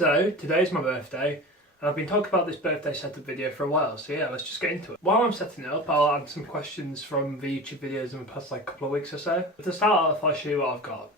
So today's my birthday, and I've been talking about this birthday setup video for a while, so yeah, let's just get into it. While I'm setting it up, I'll answer some questions from the YouTube videos in the past like couple of weeks or so. But to start off, I'll show you what I've got.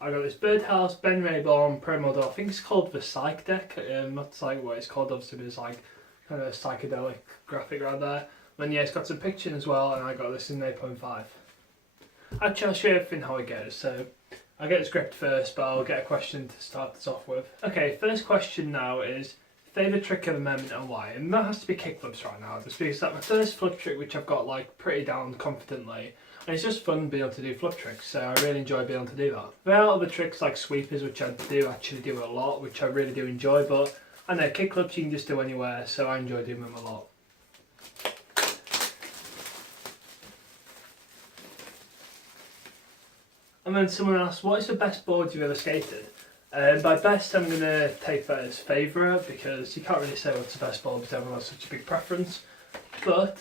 I got this Birdhouse Ben Rayborn Pro Model. I think it's called the Psych Deck. Not like what it's called, obviously, but it's like kind of a psychedelic graphic right there. And yeah, it's got some pictures as well, and I got this in 8.5. Actually, I'll show you everything how it goes. So I'll get the script first, but I'll get a question to start this off with. Okay, first question now is favourite trick of the moment and why? And that has to be kickflips right now, just because that's my first flip trick which I've got like pretty down confidently. And it's just fun being able to do flip tricks, so I really enjoy being able to do that. There are other tricks like sweepers, which I do actually do a lot, which I really do enjoy, but I know kickflips you can just do anywhere, so I enjoy doing them a lot. And then someone asked, what is the best board you've ever skated? By best, I'm going to take that as favourite, because you can't really say what's the best board because everyone has such a big preference. But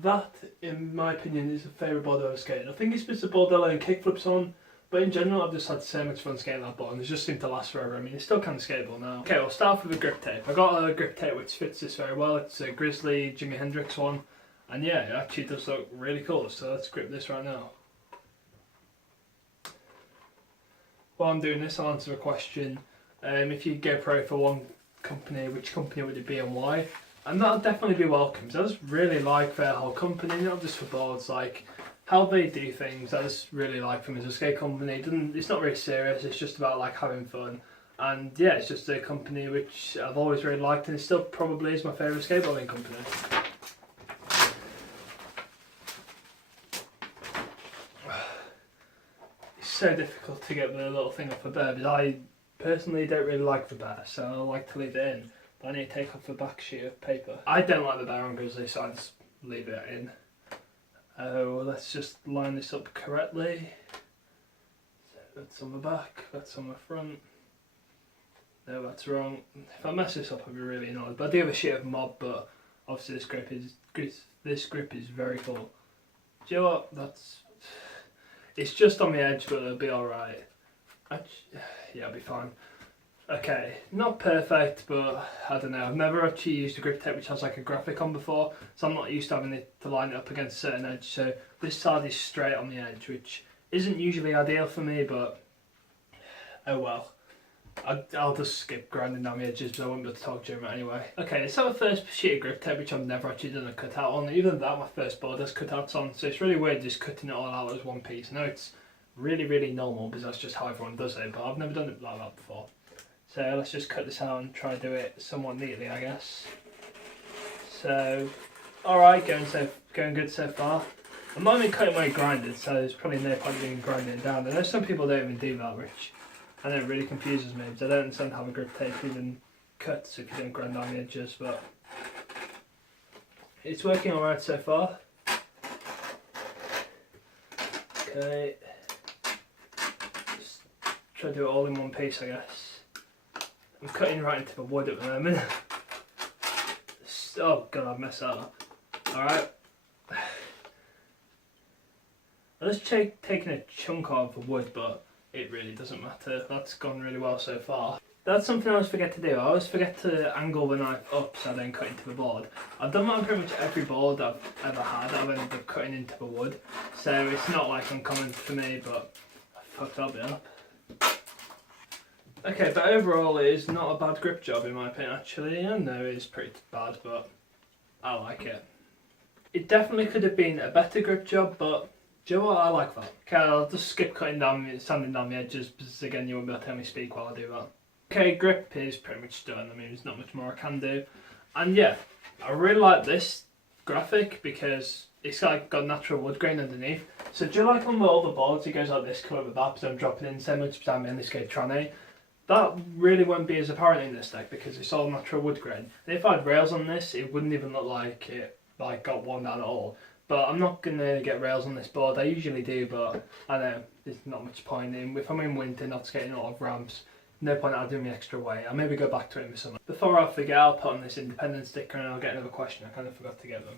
that, in my opinion, is the favourite board I've ever skated. I think it's just a board I learned kickflips on, but in general I've just had so much fun skating that board and it just seemed to last forever. I mean, it's still kind of skatable now. Okay, we'll start off with a grip tape. I got a grip tape which fits this very well. It's a Grizzly Jimi Hendrix one, and yeah, it actually does look really cool, so let's grip this right now. While I'm doing this, I'll answer a question. If you go pro for one company, which company would it be and why? And that'll definitely be welcome. I just really like their whole company, not just for boards, like how they do things. I just really like them as a skate company. It's not really serious, it's just about like having fun. And yeah, it's just a company which I've always really liked, and it still probably is my favourite skateboarding company. So difficult to get the little thing off the bear, but I personally don't really like the bear, so I like to leave it in. But I need to take off the back sheet of paper. I don't like the bear on Grizzly, so I just leave it in. Let's just line this up correctly. So that's on the back, that's on the front. No, that's wrong. If I mess this up, I'll be really annoyed. But I do have a sheet of mob, but obviously this grip is very cool. Do you know what? It's just on the edge, but it'll be alright. Yeah, it'll be fine. Okay, not perfect, but I don't know. I've never actually used a grip tape which has like a graphic on before, so I'm not used to having it to line it up against a certain edge. So this side is straight on the edge, which isn't usually ideal for me, but oh well. I'll just skip grinding down the edges, but I won't be able to talk during it anyway. Okay, so the first sheet of grip tape, which I've never actually done a cutout on. Even that, my first board has cutouts on, so it's really weird just cutting it all out as one piece. I know it's really normal because that's just how everyone does it, but I've never done it like that before. So let's just cut this out and try to do it somewhat neatly, I guess. So, alright, going good so far. I'm not even cutting where it grinded, so there's probably no point in grinding it down. I know some people don't even do that, which I know it really confuses me, because I don't understand how a grip tape even cuts if you don't grind down the edges, but it's working alright so far. Okay, just try to do it all in one piece, I guess. I'm cutting right into the wood at the moment. Oh god, I've messed that up. Alright. I just taking a chunk of the wood, but it really doesn't matter. That's gone really well so far. That's something I always forget to do. I always forget to angle the knife up so I don't cut into the board. I've done that on pretty much every board I've ever had. I've ended up cutting into the wood. So it's not like uncommon for me, but I fucked that bit up. Okay, but overall it is not a bad grip job in my opinion actually. I know it is pretty bad, but I like it. It definitely could have been a better grip job, but do you know what? I like that. Okay, I'll just skip sanding down the edges, because again you won't be able to hear me speak while I do that. Okay, grip is pretty much done. I mean, there's not much more I can do. And yeah, I really like this graphic because it's got natural wood grain underneath. So do you like on all the boards it goes like this colour with that, because I'm dropping in so much because I'm in this skate tranny? That really won't be as apparent in this deck because it's all natural wood grain. And if I had rails on this, it wouldn't even look like it got worn down at all. But I'm not going to get rails on this board. I usually do, but I know there's not much point in. If I'm in winter, not skating a lot of ramps, no point out doing the extra weight. I'll maybe go back to it in the summer. Before I forget, I'll put on this independent sticker and I'll get another question. I kind of forgot to get them.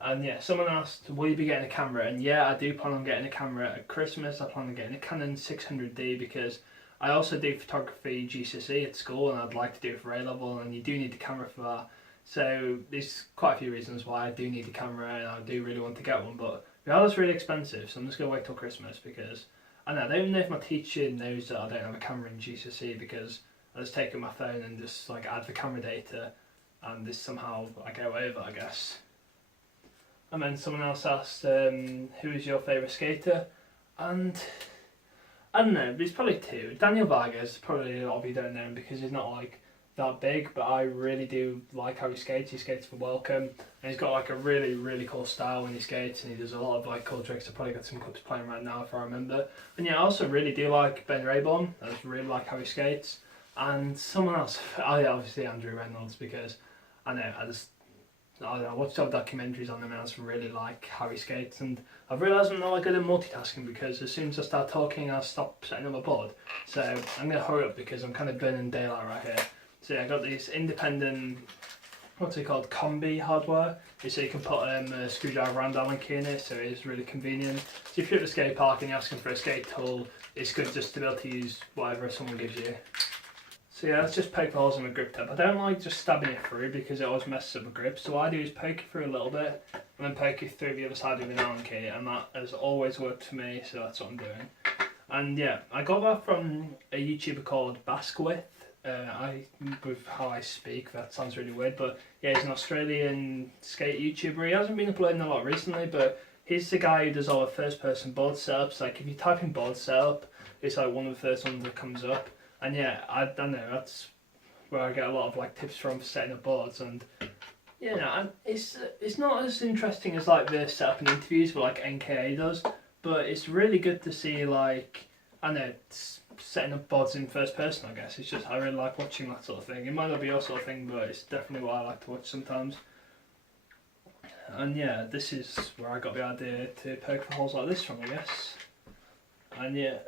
And yeah, someone asked, will you be getting a camera? And yeah, I do plan on getting a camera at Christmas. I plan on getting a Canon 600D because I also do photography GCSE at school, and I'd like to do it for A-level, and you do need the camera for that. So there's quite a few reasons why I do need a camera, and I do really want to get one, but it's really expensive, so I'm just going to wait till Christmas, because I don't even know if my teacher knows that I don't have a camera in GCSE, because I just take up my phone and just like add the camera data, and this somehow I go over, I guess. And then someone else asked, who is your favourite skater? And I don't know, there's probably two. Daniel Vargas, probably a lot of you don't know him because he's not like that big, but I really do like how he skates. He skates for Welcome, and he's got like a really, really cool style when he skates, and he does a lot of like cool tricks. I've probably got some clips playing right now if I remember. And yeah, I also really do like Ben Rayborn. I just really like how he skates. And someone else, obviously Andrew Reynolds, because I watched all documentaries on him, and I just really like how he skates, and I've realised I'm not that good at multitasking, because as soon as I start talking I'll stop setting up my board. So I'm going to hurry up because I'm kind of burning daylight right here. So yeah, I got these independent, what's it called, combi hardware, so you can put a screwdriver and Allen key in it, so it is really convenient. So if you're at the skate park and you're asking for a skate tool, it's good just to be able to use whatever someone gives you. So yeah, let's just poke the holes in my grip tip. I don't like just stabbing it through because it always messes up my grip, so what I do is poke it through a little bit and then poke it through the other side with an Allen key, and that has always worked for me, so that's what I'm doing. And yeah, I got that from a YouTuber called Baskwith. With how I speak, that sounds really weird, but yeah, he's an Australian skate YouTuber. He hasn't been uploading a lot recently, but he's the guy who does all the first person board setups. Like if you type in board setup, it's like one of the first ones that comes up. And yeah, I don't know, that's where I get a lot of like tips from for setting up boards. And yeah, no, it's not as interesting as like the setup and interviews but like NKA does, but it's really good to see like, I know, setting up boards in first person, I guess. It's just, I really like watching that sort of thing. It might not be your sort of thing, but it's definitely what I like to watch sometimes. And yeah, this is where I got the idea to poke for holes like this from, I guess. And yeah,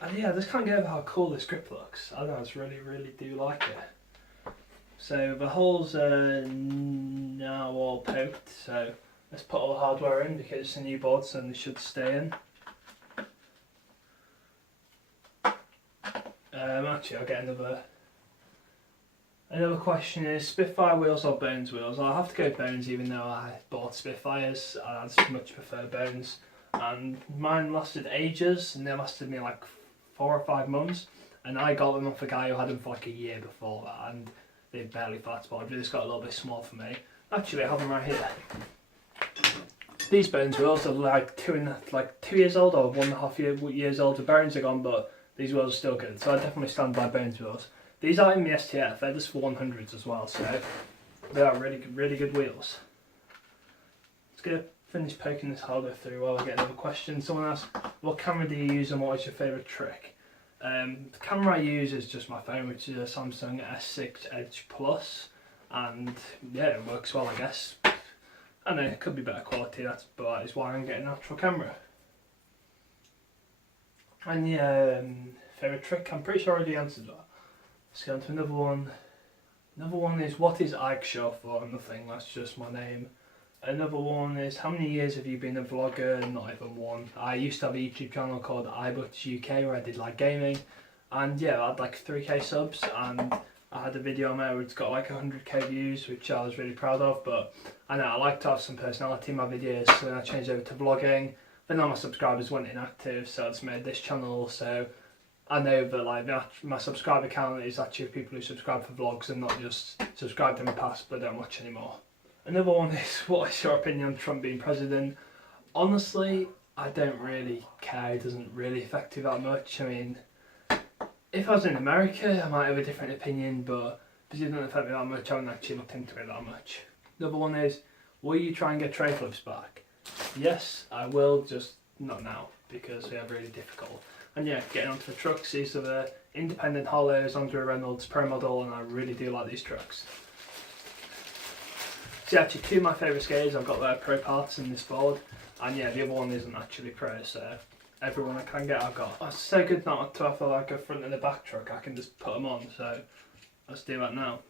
I just can't get over how cool this grip looks. I don't know, I just really, really do like it. So the holes are now all poked, so let's put all the hardware in because it's a new board, so they should stay in. Actually, I'll get another question is Spitfire wheels or Bones wheels? I'll have to go Bones, even though I bought Spitfires. I just much prefer Bones. And mine lasted ages, and they lasted me like 4 or 5 months. And I got them off a guy who had them for like a year before that, and they barely flat spotted. They just got a little bit small for me. Actually, I have them right here. These Bones wheels are like 2 years old or 1.5 years old. The bearings are gone, but these wheels are still good. So I definitely stand by Bones wheels. These are in the STF. They're just for 100s as well, so they are really good wheels. Let's go finish poking this hardware through while I get another question. Someone asked, what camera do you use and what is your favourite trick? The camera I use is just my phone, which is a Samsung S6 Edge Plus, and yeah, it works well, I guess. I know it could be better quality, but that is why I'm getting an actual camera. And yeah, favourite trick, I'm pretty sure I already answered that. Let's go on to another one. Another one is, what is Ike short for? Nothing, that's just my name. Another one is, how many years have you been a vlogger? Not even one. I used to have a YouTube channel called iButts UK where I did like gaming, and yeah, I had like 3k subs, and I had a video on there which got like 100k views, which I was really proud of. But I know I like to have some personality in my videos, so then I changed over to vlogging. Then all my subscribers went inactive, so I just made this channel. So I know that like my subscriber count is actually people who subscribe for vlogs and not just subscribed in the past but don't watch anymore. Another one is, what is your opinion on Trump being president? Honestly, I don't really care. It doesn't really affect me that much. I mean, if I was in America, I might have a different opinion, but because it doesn't affect me that much, I haven't actually looked into it that much. Another one is, will you try and get tray flips back? Yes, I will, just not now, because they are really difficult. And yeah, getting onto the trucks, these are the independent hollows, Andrew Reynolds Pro model, and I really do like these trucks. So actually 2 of my favourite skaters, I've got their pro parts in this board, and yeah, the other one isn't actually pro, so everyone I can get I've got. Oh, it's so good not to have like a front and a back truck, I can just put them on, so let's do that now.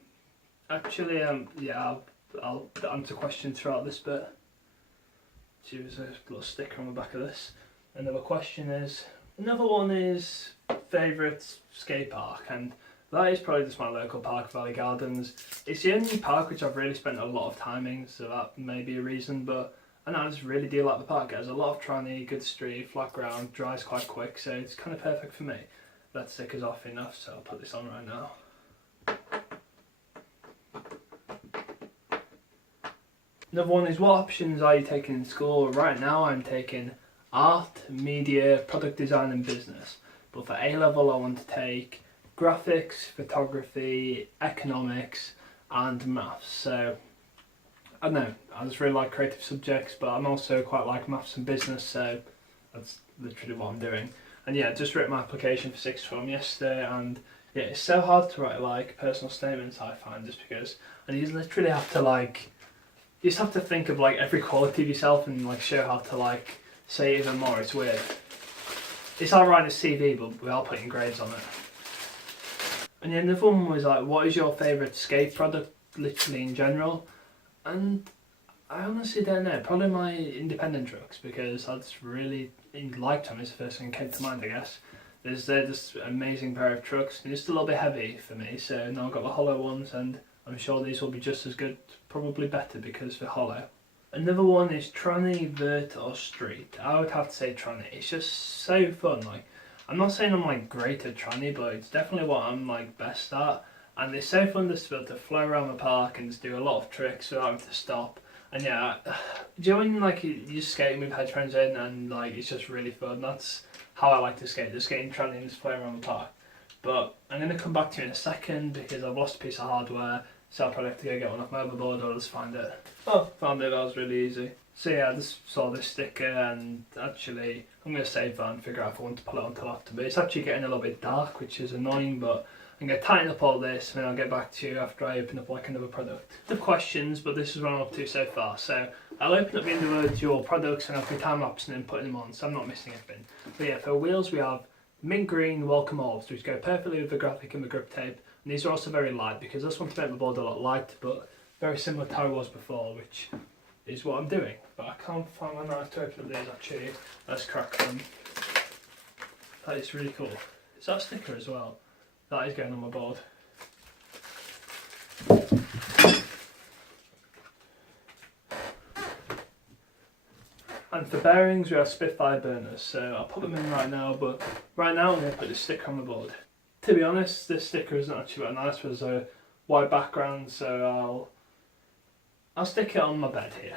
Actually, yeah, I'll answer questions throughout this bit. See, there's a little sticker on the back of this. Another question is, another one is favourite skate park, and that is probably just my local park, Valley Gardens. It's the only park which I've really spent a lot of time in, so that may be a reason, but I know I just really do like the park. It has a lot of tranny, good street, flat ground, dries quite quick, so it's kind of perfect for me. That sticker's off enough, so I'll put this on right now. Another one is, what options are you taking in school? Right now I'm taking art, media, product design and business. But for A-level I want to take graphics, photography, economics and maths. So I don't know, I just really like creative subjects, but I'm also quite like maths and business, so that's literally what I'm doing. And yeah, just wrote my application for sixth form yesterday, and yeah, it's so hard to write like personal statements, I find, just because, and you literally have to like, you just have to think of like every quality of yourself and like show how to like say it even more. It's weird. It's like writing a CV, but we are putting grades on it. And then another one was like, what is your favourite skate product, literally in general? And I honestly don't know. Probably my independent trucks, because that's really, in lifetime is the first thing that came to mind, I guess. They're just an amazing pair of trucks. They're just a little bit heavy for me, so now I've got the hollow ones, and I'm sure these will be just as good, probably better because they're hollow. Another one is tranny, vert or street. I would have to say tranny. It's just so fun. Like, I'm not saying I'm like great at tranny, but it's definitely what I'm like best at. And it's so fun just to be able to flow around the park and just do a lot of tricks without having to stop. And yeah, do you know when like you're skating with headphones in and like it's just really fun? That's how I like to skate, just skating tranny and just flying around the park. But I'm going to come back to you in a second because I've lost a piece of hardware, so I'll probably have to go get one off my other board or just find it. Oh, found it, that was really easy. So yeah, I just saw this sticker, and actually I'm going to save that and figure out if I want to pull it onto the laptop. But it's actually getting a little bit dark, which is annoying, but I'm going to tighten up all this and then I'll get back to you after I open up like another product. The questions, but this is what I'm up to so far. So I'll open up the individual products and I'll be time lapsing and putting them on, so I'm not missing anything. But yeah, for wheels we have mint green welcome orbs, which go perfectly with the graphic and the grip tape. And these are also very light because I just want to make the board a lot lighter, but very similar to how it was before, which is what I'm doing. But I can't find my knife to open up these actually. Let's crack them. That is really cool. Is that a sticker as well? That is going on my board. And for bearings we have Spitfire burners, so I'll put them in right now, but right now I'm going to put the sticker on the board. To be honest, this sticker isn't actually that nice. There's a white background, so I'll stick it on my bed here.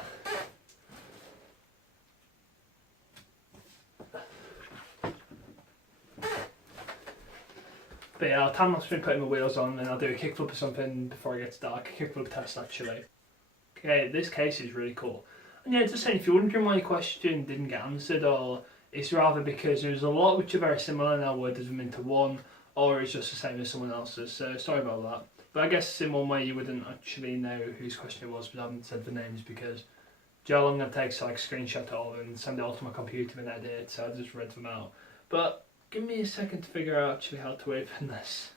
But yeah, I'll time lapse me putting my wheels on and I'll do a kickflip or something before it gets dark. A kickflip test actually. Okay, this case is really cool. And yeah, just saying, if you're wondering why your question didn't get answered, or it's rather because there's a lot which are very similar and I worded them into one, or it's just the same as someone else's, so sorry about that. But I guess in one way you wouldn't actually know whose question it was, but I haven't said the names because do you know how long it takes to like screenshot it all and send it all to my computer and edit it, so I just read them out. But give me a second to figure out actually how to open this.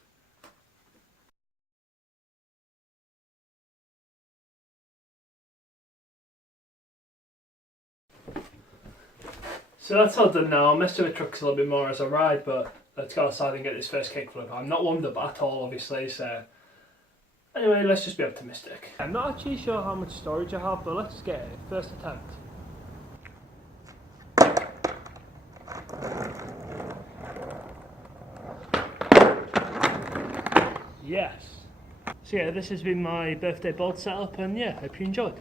So that's all done now. I'll mess with the trucks a little bit more as I ride, but let's go outside and get this first kickflip. I'm not warmed up at all, obviously, so anyway, let's just be optimistic. I'm not actually sure how much storage I have, but let's get it. First attempt. Yes. So yeah, this has been my birthday board setup, and yeah, hope you enjoyed.